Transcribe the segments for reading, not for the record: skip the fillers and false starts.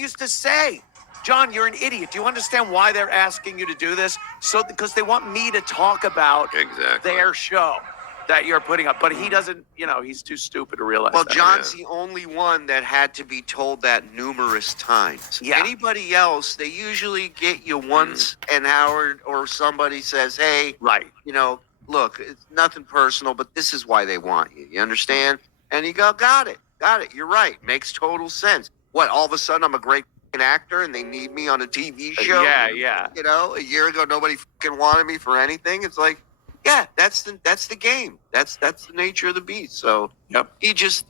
used to say, John, you're an idiot. Do you understand why they're asking you to do this? So because they want me to talk about their show that you're putting up. But he doesn't, he's too stupid to realize well, that. John's the only one that had to be told that numerous times. Yeah. Anybody else, they usually get you once, and Howard or somebody says, hey, right. Look, it's nothing personal, but this is why they want you. You understand? And you go, got it. You're right. Makes total sense. What, all of a sudden I'm a great actor and they need me on a TV show? Yeah. A year ago nobody fucking wanted me for anything. It's like, yeah, that's the game. That's the nature of the beast. So he just,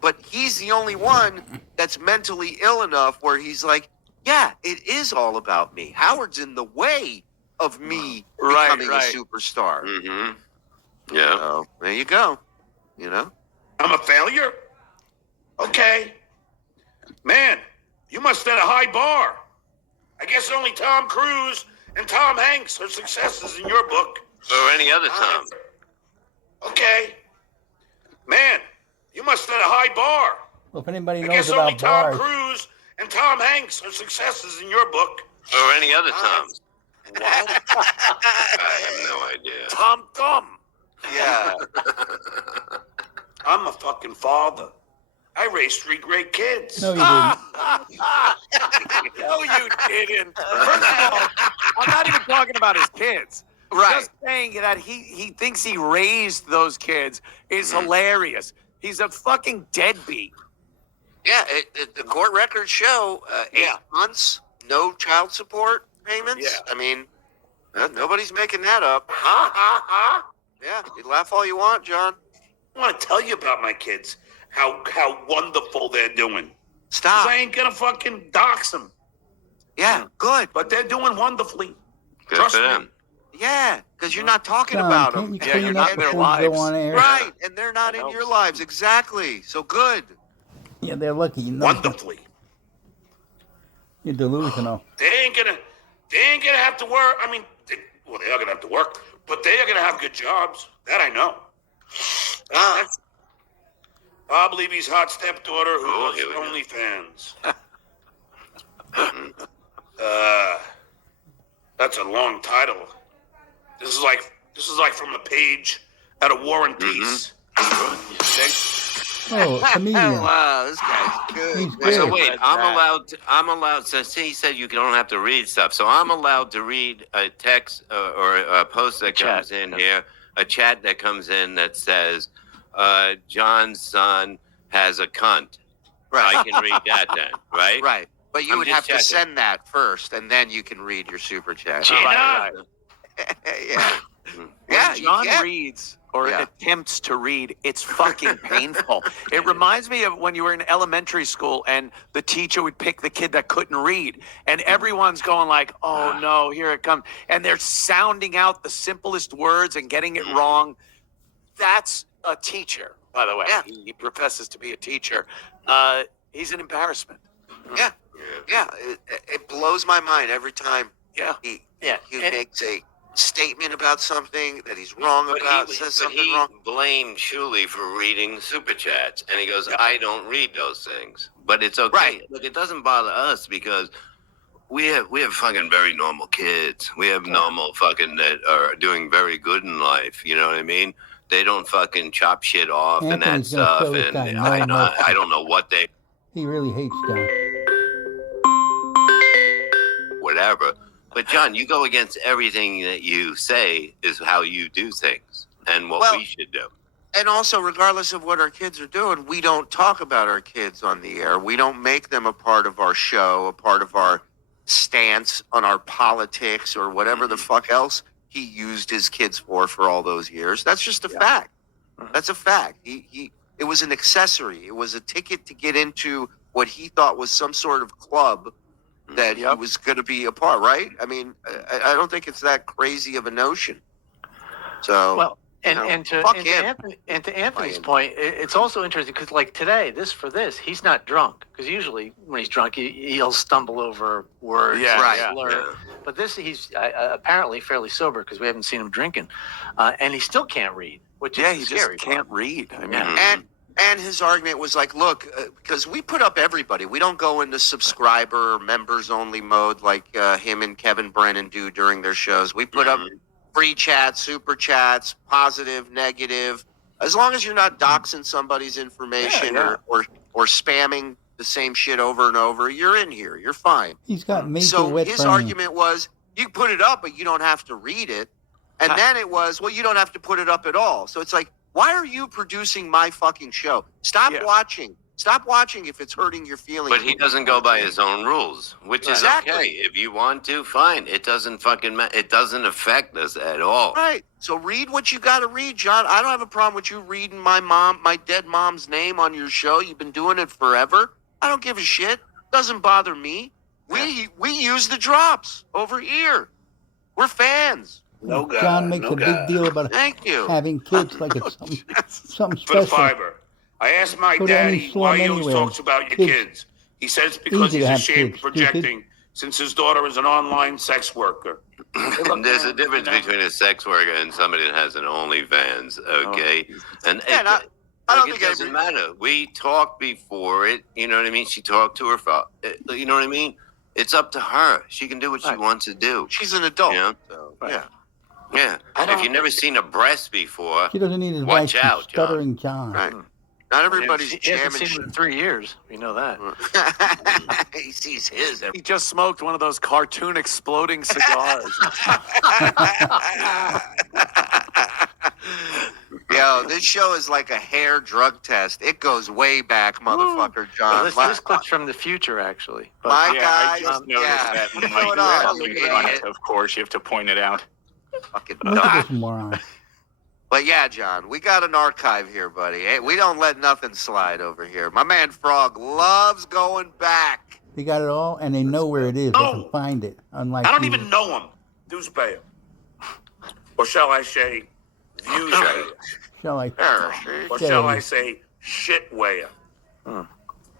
but he's the only one that's mentally ill enough where he's like, yeah, it is all about me. Howard's in the way of me becoming a superstar. Mm-hmm. Yeah. So there you go. I'm a failure? Okay. Man, you must set a high bar. I guess only Tom Cruise and Tom Hanks are successes in your book. Or any other Tom. Okay. Man, you must set a high bar. Well, if anybody I knows guess only about Tom bars, Cruise and Tom Hanks are successes in your book. Or any other Tom. What? I have no idea. Tom Thumb. Yeah. I'm a fucking father. I raised 3 great kids. no, you didn't. No, you didn't. First of all, I'm not even talking about his kids. Right. Just saying that he thinks he raised those kids is hilarious. He's a fucking deadbeat. Yeah, the court records show 8 months, no child support payments. Yeah. I mean, nobody's making that up. Yeah, you laugh all you want, John. I want to tell you about my kids. How wonderful they're doing. Stop. 'Cause I ain't gonna fucking dox them. Yeah, good. But they're doing wonderfully. Good Trust for me. them. Yeah, because you're not talking John, about can't them. you Yeah, clean you're up not in their before you go lives. on air? Right, and they're not in your lives. Exactly. So good. Yeah, they're lucky. Wonderfully. You're delusional. They ain't gonna have to work. I mean, they are gonna have to work, but they are gonna have good jobs. That I know. Bob Levy's hot stepdaughter who Oh, loves here we go. OnlyFans. That's a long title. This is like from a page out of War and Peace. Oh, comedian. Wow, this guy's good. He's man. So good. wait, I'm allowed, since he said you don't have to read stuff, so I'm allowed to read a text or a post that comes in here, a chat that comes in that says, John's son has a cunt. Right. I can read that then, right? Right. But you I'm would just have to checking. send that first, and then you can read your super chat. Right. Yeah. When John yeah. reads or attempts to read, it's fucking painful. It reminds me of when you were in elementary school and the teacher would pick the kid that couldn't read, and everyone's going like, oh no, here it comes. And they're sounding out the simplest words and getting it wrong. That's a teacher, by the way. Yeah. He professes to be a teacher. He's an embarrassment. Yeah. Yeah. It blows my mind every time Yeah. he makes a statement about something that he's wrong about, says something he wrong. blamed Shuley for reading super chats, and he goes, I don't read those things. But it's okay. Right. Look, it doesn't bother us because we have fucking very normal kids. We have normal fucking that are doing very good in life. You know what I mean? They don't fucking chop shit off and that Anthony's gonna stuff. show this And guy no mercy. I don't know what they, He really hates John. whatever. But John, you go against everything that you say is how you do things and what we should do. And also, regardless of what our kids are doing, we don't talk about our kids on the air. We don't make them a part of our show, a part of our stance on our politics or whatever the fuck else he used his kids for all those years. That's just a fact. That's a fact. It was an accessory. It was a ticket to get into what he thought was some sort of club that he was going to be a part, right? I mean, I don't think it's that crazy of a notion. So, well, and to Anthony's point, it's also interesting because, like today, he's not drunk because usually when he's drunk, he'll stumble over words, slur. But he's apparently fairly sober because we haven't seen him drinking, and he still can't read, which is he scary. just can't read. I mean, And his argument was like, look, because we put up everybody. We don't go into subscriber or members only mode like him and Kevin Brennan do during their shows. We put up free chats, super chats, positive, negative. As long as you're not doxing somebody's information or spamming the same shit over and over, you're in here. You're fine. He's got major So wet his brain. argument was, you can put it up, but you don't have to read it. And then it was, well, you don't have to put it up at all. So it's like, why are you producing my fucking show? Stop watching. Stop watching if it's hurting your feelings. But he doesn't go by his own rules, which is okay. If you want to, fine. It doesn't fucking it doesn't affect us at all. Right. So read what you got to read, John. I don't have a problem with you reading my dead mom's name on your show. You've been doing it forever. I don't give a shit. Doesn't bother me. We use the drops over here. We're fans. No God. John makes no a God. big deal about Thank you. having kids like it's something For the special. fiber. I asked my Put any daddy slum why he always anywhere. talks about your Kids. kids. He says it's because Easy to he's have ashamed kids, of projecting since his daughter is an online sex worker. And there's a difference between a sex worker and somebody that has an OnlyFans, okay? And Yeah, I don't it think doesn't matter. We talked before it, you know what I mean? She talked to her father, you know what I mean? It's up to her. She can do what she wants to do. She's an adult. Yeah. So, Yeah. If you've never seen a breast before, She doesn't need advice watch from out, John. Stuttering John. Right. Not everybody's He hasn't jamming seen him in 3 years. You know that. shit. He sees his. He just smoked one of those cartoon exploding cigars. Yo, this show is like a hair drug test. It goes way back, motherfucker, John. Well, this clip's from the future, actually. But My Yeah, guy, I just noticed that. What's Mike, going on, something you on idiot? it, of course, you have to point it out. Fucking Look dumb. at this moron. But yeah, John, we got an archive here, buddy. Hey, we don't let nothing slide over here. My man Frog loves going back. They got it all, and they know where it is. They No. can find it. Unlike I don't you. even know him. Dues pay him. Or shall I say, views pay him. Shall I? Or shall I say, shit weigh him.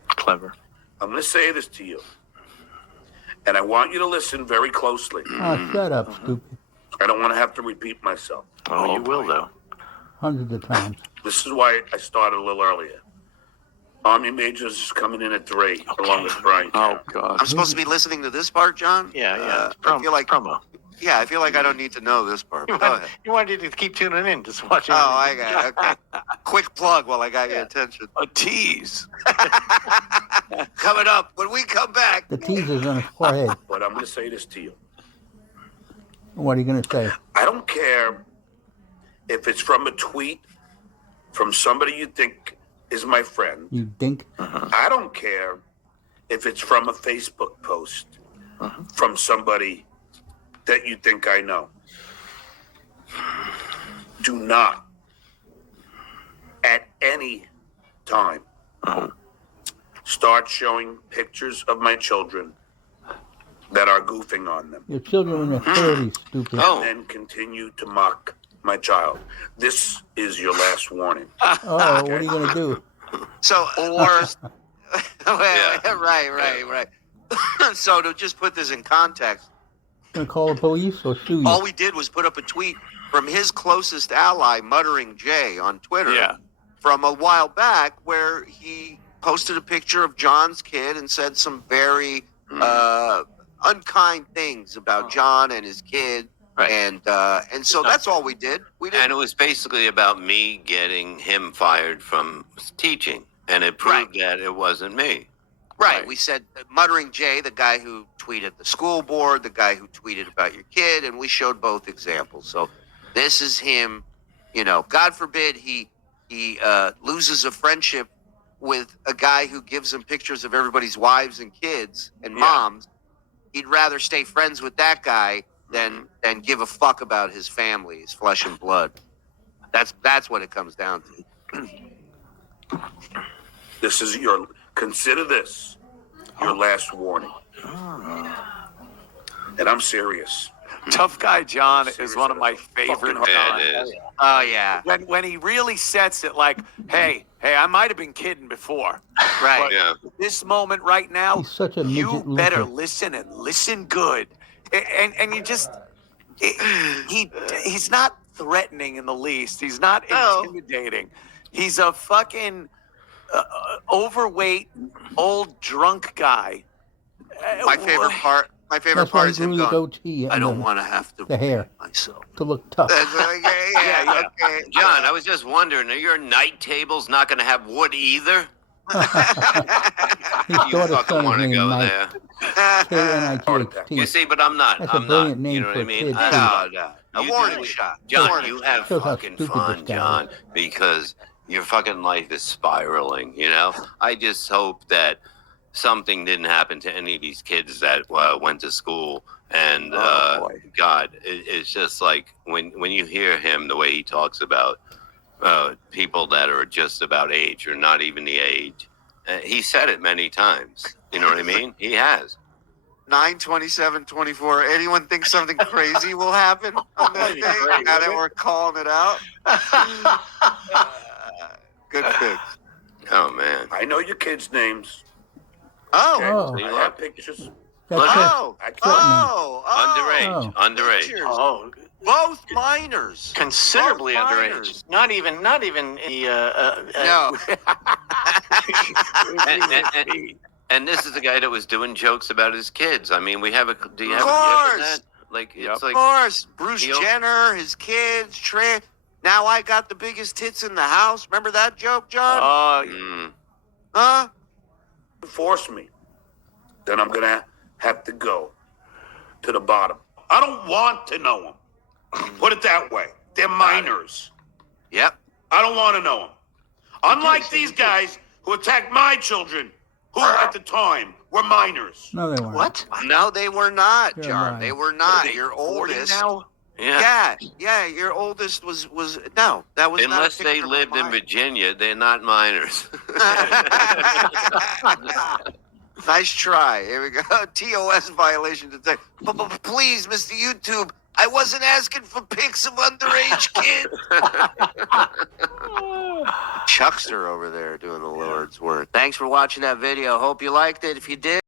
clever. I'm going to say this to you. And I want you to listen very closely. Oh, shut up, stupid. I don't want to have to repeat myself. Oh, you will, though. Hundreds of times. This is why I started a little earlier. Army Majors is coming in at 3, along with Brian. Oh, God. I'm supposed to be listening to this part, John? Yeah. It's I feel like promo. Yeah, I feel like I don't need to know this part. You Go want, ahead. you wanted to keep tuning in, just watching. Oh, I got it. Okay. Quick plug while I got your attention. A tease. Coming up when we come back. The teaser's on his forehead. But I'm going to say this to you. What are you going to say? I don't care if it's from a tweet from somebody you think is my friend. You dink? I don't care if it's from a Facebook post from somebody that you think I know. Do not, at any time, start showing pictures of my children that are goofing on them. Your children are in their 30s, stupid. Oh. And continue to mock my child. This is your last warning. Oh, what are you going to do? So, or, right. So to just put this in context, Going to call the police or sue you? all we did was put up a tweet from his closest ally, Muttering Jay, on Twitter Yeah. from a while back, where he posted a picture of John's kid and said some very unkind things about John and his kid. Right. And so that's all we did. We And didn't. it was basically about me getting him fired from teaching. And it proved that it wasn't me. Right. We said Muttering Jay, the guy who tweeted the school board, the guy who tweeted about your kid, and we showed both examples. So this is him, God forbid he loses a friendship with a guy who gives him pictures of everybody's wives and kids and moms. He'd rather stay friends with that guy than give a fuck about his family, his flesh and blood. That's what it comes down to. This is consider this your last warning. And I'm serious. Tough Guy John is one of my favorite. Yeah, it is. Oh yeah, When he really sets it like, hey, I might have been kidding before. right. Yeah. This moment right now, He's such a you midget better loser. listen and listen good. And you just, he's not threatening in the least. He's not No. intimidating. He's a fucking overweight, old drunk guy. My favorite part. My favorite That's why part he is him grew the going. goatee I and don't want to have to the hair myself. to look tough. That's yeah. Okay. John, I was just wondering, are your night tables not going to have wood either? His You daughter's fucking son want is to named go Mike. there? K-N-I-G-H-T. You see, but I'm not. That's a I'm brilliant not. name You know for what I a mean? kid, I- too. No. A You warning do. shot. John, Warning you shot. have Shows how fucking stupid fun, this guy John, because your fucking life is spiraling, you know? I just hope that something didn't happen to any of these kids that went to school. And God, it's just like when you hear him, the way he talks about people that are just about age or not even the age, he said it many times. You know what I mean? He has. 9/27/24. Anyone think something crazy will happen on this thing? Now that we're calling it out. Good fix. Oh man. I know your kids' names. Oh. Oh, I have pictures. that's Look. it. Oh. Oh. Underage. Oh. Underage. Pictures. Oh, Both minors. considerably Both underage. minors. Not even the. No. And this is the guy that was doing jokes about his kids. I mean, we have a. Do you have Of a course. that? Like it's Of like. course. Bruce Deal. Jenner, his kids, Trey. Now I got the biggest tits in the house. Remember that joke, John? Mm. Huh? Force me. Then I'm going to have to go to the bottom. I don't want to know them. Put it that way. They're minors. Yep. I don't want to know them. Unlike these guys who attacked my children, who at the time were minors. No, they weren't. What? No, they were not, They're John. lying. They were What are not. they, Your 40 oldest. now? Yeah. Yeah. Your oldest was no. That was Unless not a they picture of a lived in minor. Virginia, they're not minors. Nice try. Here we go. TOS violation detected. But please, Mr. YouTube, I wasn't asking for pics of underage kids. Chuckster over there doing the Lord's work. Thanks for watching that video. Hope you liked it. If you did.